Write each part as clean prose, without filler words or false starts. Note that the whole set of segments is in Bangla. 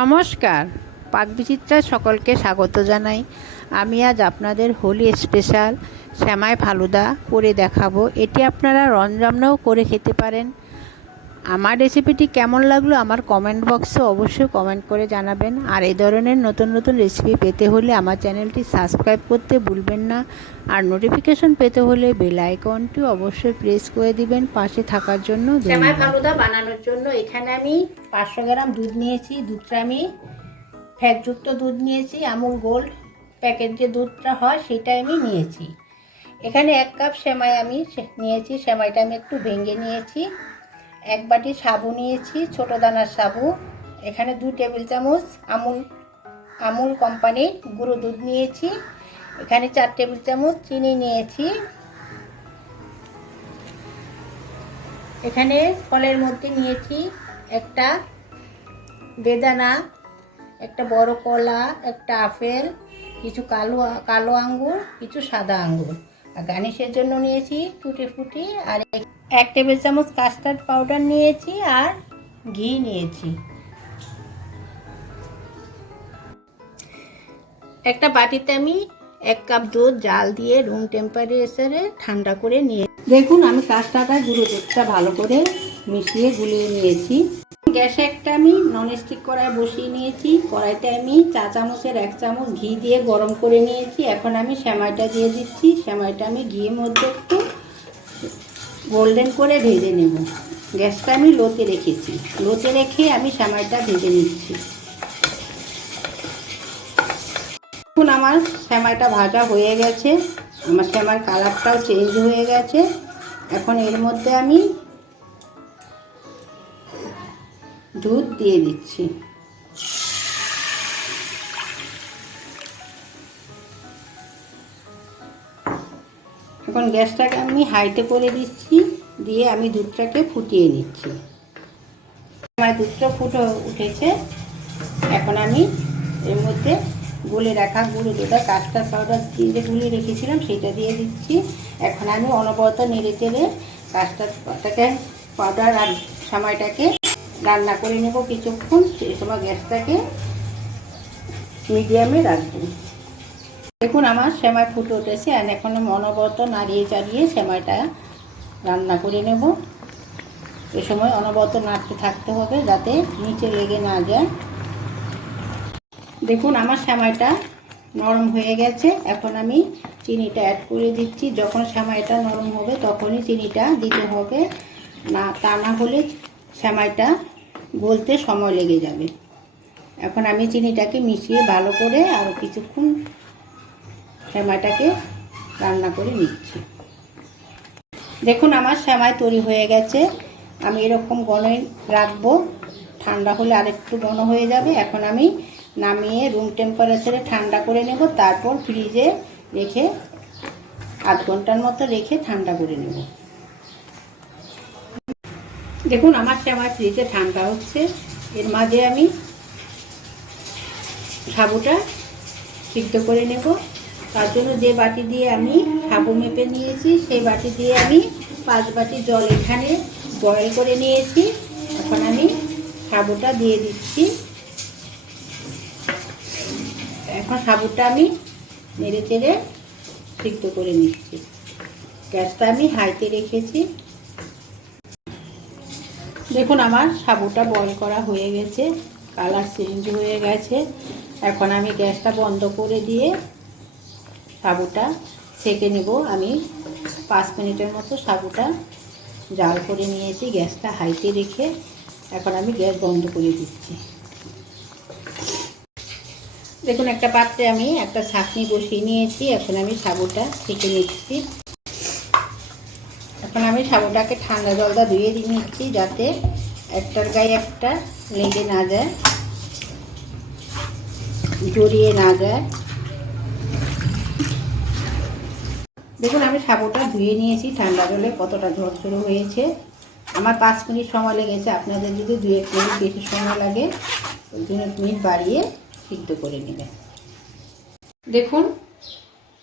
নমস্কার, পাকবিচিত্রায় সকলকে স্বাগত জানাই। আমি আজ আপনাদের হোলি স্পেশাল সেমাই ফালুদা করে দেখাবো। এটি আপনারা রমজানেও করে খেতে পারেন। আমার রেসিপিটি কেমন লাগলো আমার কমেন্ট বক্সে অবশ্যই কমেন্ট করে জানাবেন। আর এই ধরনের নতুন নতুন রেসিপি পেতে হলে আমার চ্যানেলটি সাবস্ক্রাইব করতে ভুলবেন না। আর নোটিফিকেশন পেতে হলে বেল আইকনটি অবশ্যই প্রেস করে দিবেন পাশে থাকার জন্য। সেমাই ফালুদা বানানোর জন্য এখানে আমি 500 গ্রাম দুধ নিয়েছি। দুধটা আমি ফ্যাটযুক্ত দুধ নিয়েছি, আমুল গোল্ড প্যাকেট যে দুধটা হয় সেটা আমি নিয়েছি। এখানে 1 কাপ সেমাই আমি নিয়েছি। সেমাইটা আমি একটু ভেঙে নিয়েছি। 1 বাটি সাবু নিয়েছি, ছোট দানার সাবু। এখানে 2 টেবিল চামচ আমুল কোম্পানির গুঁড়ো দুধ নিয়েছি। এখানে 4 টেবিল চামচ চিনি নিয়েছি। এখানে ফলের মধ্যে নিয়েছি একটা বেদানা, একটা বড় কলা, একটা আপেল, কিছু কালো আঙ্গুর, কিছু সাদা আঙ্গুর। আর গার্নিশের জন্য নিয়েছি টুটি ফুটি, আর 1 টেবিল চামচ কাস্টার্ড পাউডার নিয়েছি, আর ঘি নিয়েছি। একটা বাটিতে আমি 1 কাপ দুধ জাল দিয়ে রুম টেম্পারেচারে ঠান্ডা করে নিয়ে দেখুন আমি কাস্টার্ড আর গুঁড়ো দুধটা ভালো করে মিশিয়ে গুলিয়ে নিয়েছি। গ্যাসে একটা আমি ননস্টিক কড়াই বসিয়ে নিয়েছি। কড়াইতে আমি 4 চামচের 1 চামচ ঘি দিয়ে গরম করে নিয়েছি। এখন আমি সেমাইটা দিয়ে দিচ্ছি। সেমাইটা আমি ঘিয়ের মধ্যে একটু গোল্ডেন করে ভেজে নেব। গ্যাসটা আমি লোতে রেখেছি। লোতে রেখে আমি সেমাইটা ভেজে নিচ্ছি। এখন আমার সেমাইটা ভাজা হয়ে গেছে। আমার সেমাইয়ের কালারটাও চেঞ্জ হয়ে গেছে। এখন এর মধ্যে আমি দুধ দিয়ে দিচ্ছি। এখন গ্যাসটাকে আমি হাইতে করে দিচ্ছি, দিয়ে আমি দুধটাকে ফুটিয়ে নিচ্ছি। আমার দুধটা ফুটে উঠেছে। এখন আমি এর মধ্যে গুলে রাখা গুঁড়ো দুধ আর কাস্টার্ড পাউডার দিয়ে গুলিয়ে রেখেছিলাম সেটা দিয়ে দিচ্ছি। এখন আমি অনবরত নেড়ে চেড়ে কাস্টার্ড পাউডার আর সেমাইটাকে রান্না করে নেব কিছুক্ষণ। সেই সময় গ্যাসটাকে মিডিয়ামে রাখবো। দেখুন আমার সেমাই ফুটে উঠেছে। আর এখন আমি অনবরত নাড়িয়ে চাড়িয়ে সেমাইটা রান্না করে নেব। এ সময় অনবরত নাড়তে থাকতে হবে যাতে নিচে লেগে না যায়। দেখুন আমার সেমাইটা নরম হয়ে গেছে। এখন আমি চিনিটা অ্যাড করে দিচ্ছি। যখন সেমাইটা নরম হবে তখনই চিনিটা দিতে হবে, না তা না হলে সেমাইটা গলতে সময় লেগে যাবে। এখন আমি চিনিটাকে মিশিয়ে ভালো করে আরও কিছুক্ষণ সেমাইটাকে রান্না করে নিচ্ছি। দেখুন আমার সেমাই তৈরি হয়ে গেছে। আমি এরকম ঘন রাখবো, ঠান্ডা হলে আরেকটু ঘন হয়ে যাবে। এখন আমি নামিয়ে রুম টেম্পারেচারে ঠান্ডা করে নেব। তারপর ফ্রিজে রেখে আধ ঘন্টার মতো রেখে ঠান্ডা করে নেব। দেখুন আমার সেমাই ফ্রিজে ঠান্ডা হচ্ছে। এর মাঝে আমি সাবুটা সিদ্ধ করে নেব। তার জন্য যে বাটি দিয়ে আমি সাবু মেপে নিয়েছি সেই বাটি দিয়ে আমি 5 বাটি জল এখানে বয়েল করে নিয়েছি। এখন আমি সাবুটা দিয়ে দিচ্ছি। এখন সাবুটা আমি নেড়ে চেড়ে সিদ্ধ করে নিচ্ছি। গ্যাসটা আমি হাইতে রেখেছি। দেখুন আমার সাবুটা বয়েল করা হয়ে গেছে, কালার চেঞ্জ হয়ে গেছে। এখন আমি গ্যাসটা বন্ধ করে দিয়ে সাবুটা সেঁকে নেব। আমি 5 মিনিটের মতো সাবুটা জাল করে নিয়েছি গ্যাসটা হাইতে রেখে। এখন আমি গ্যাস বন্ধ করে দিচ্ছি। দেখুন একটা পাত্রে আমি একটা ছাঁকনি বসিয়ে নিয়েছি। এখন আমি সাবুটা সেঁকে নিচ্ছি। এখন আমি সাবুটাকে ঠান্ডা জলটা ধুয়ে নিচ্ছি যাতে একটার গায়ে একটা লেগে না যায়, জড়িয়ে না যায়। দেখুন আমি সাবুটা ধুয়ে নিয়েছি ঠান্ডা জলে। কতটা ঝরঝরে হয়েছে। আমার 5 মিনিট সময় লেগেছে। আপনাদের যদি 2-1 মিনিট বেশি সময় লাগে 2 মিনিট বাড়িয়ে সিদ্ধ করে নেবেন। দেখুন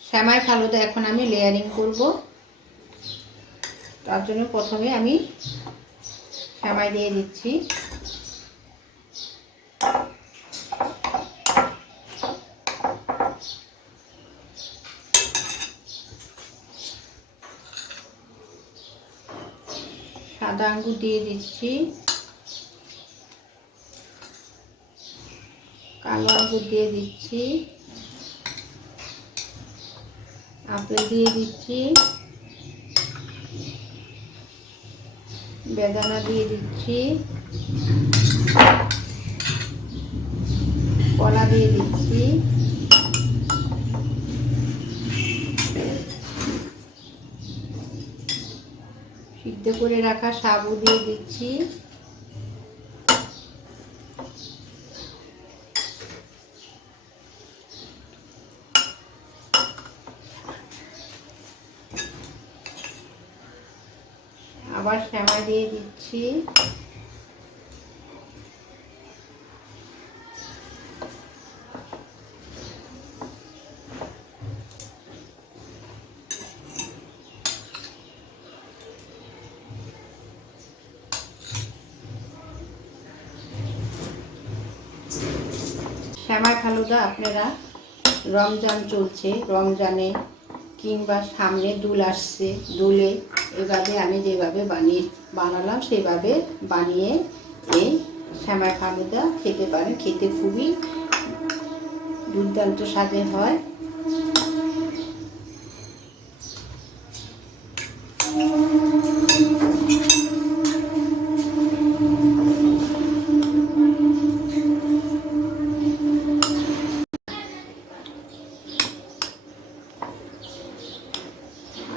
সেমাই ফালুদা এখন আমি লেয়ারিং করব। তার জন্য প্রথমে আমি সেমাই দিয়ে দিচ্ছি। সাদা আঙ্গুর দিয়ে দিচ্ছি, কালো আঙ্গুর দিয়ে দিচ্ছি, আপেল দিয়ে দিচ্ছি, বেদানা দিয়ে দিচ্ছি, কলা দিয়ে দিচ্ছি, সিদ্ধ করে রাখা সাবু দিয়ে দিচ্ছি, আবার সেমাই দিয়ে দিচ্ছি, সেমাই ফালুদা আপনারা রমজান চলছে, রমজানে কিংবা সামনে দুল আসছে, দুলে এভাবে আমি যেভাবে বানালাম সেভাবে বানিয়ে এই সেমাই ফালুদা খেতে পারেন। খেতে খুবই দুর্দান্ত স্বাদের হয়।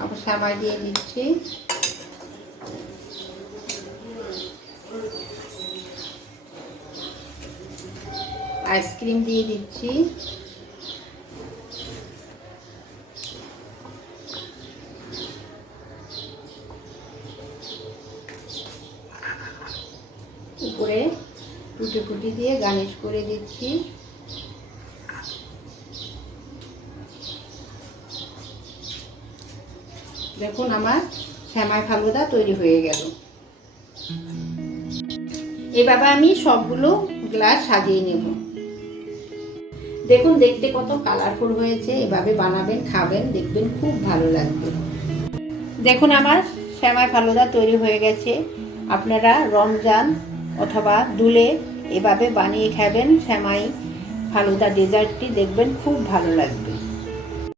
আবার সেমাই দিয়ে দিচ্ছি, আইসক্রিম দিয়ে দিচ্ছি, উপরে টুটি ফুটি দিয়ে গার্নিশ করে দিচ্ছি। দেখুন আমার সেমাই ফালুদা তৈরি হয়ে গেল। এভাবে আমি সবগুলো গ্লাস সাজিয়ে নেব। দেখুন দেখতে কত কালারফুল হয়েছে। এভাবে বানাবেন, খাবেন, দেখবেন খুব ভালো লাগবে। দেখুন আমার সেমাই ফালুদা তৈরি হয়ে গেছে। আপনারা রমজান অথবা দুলে এভাবে বানিয়ে খাবেন সেমাই ফালুদা ডেজার্টটি, দেখবেন খুব ভালো লাগবে।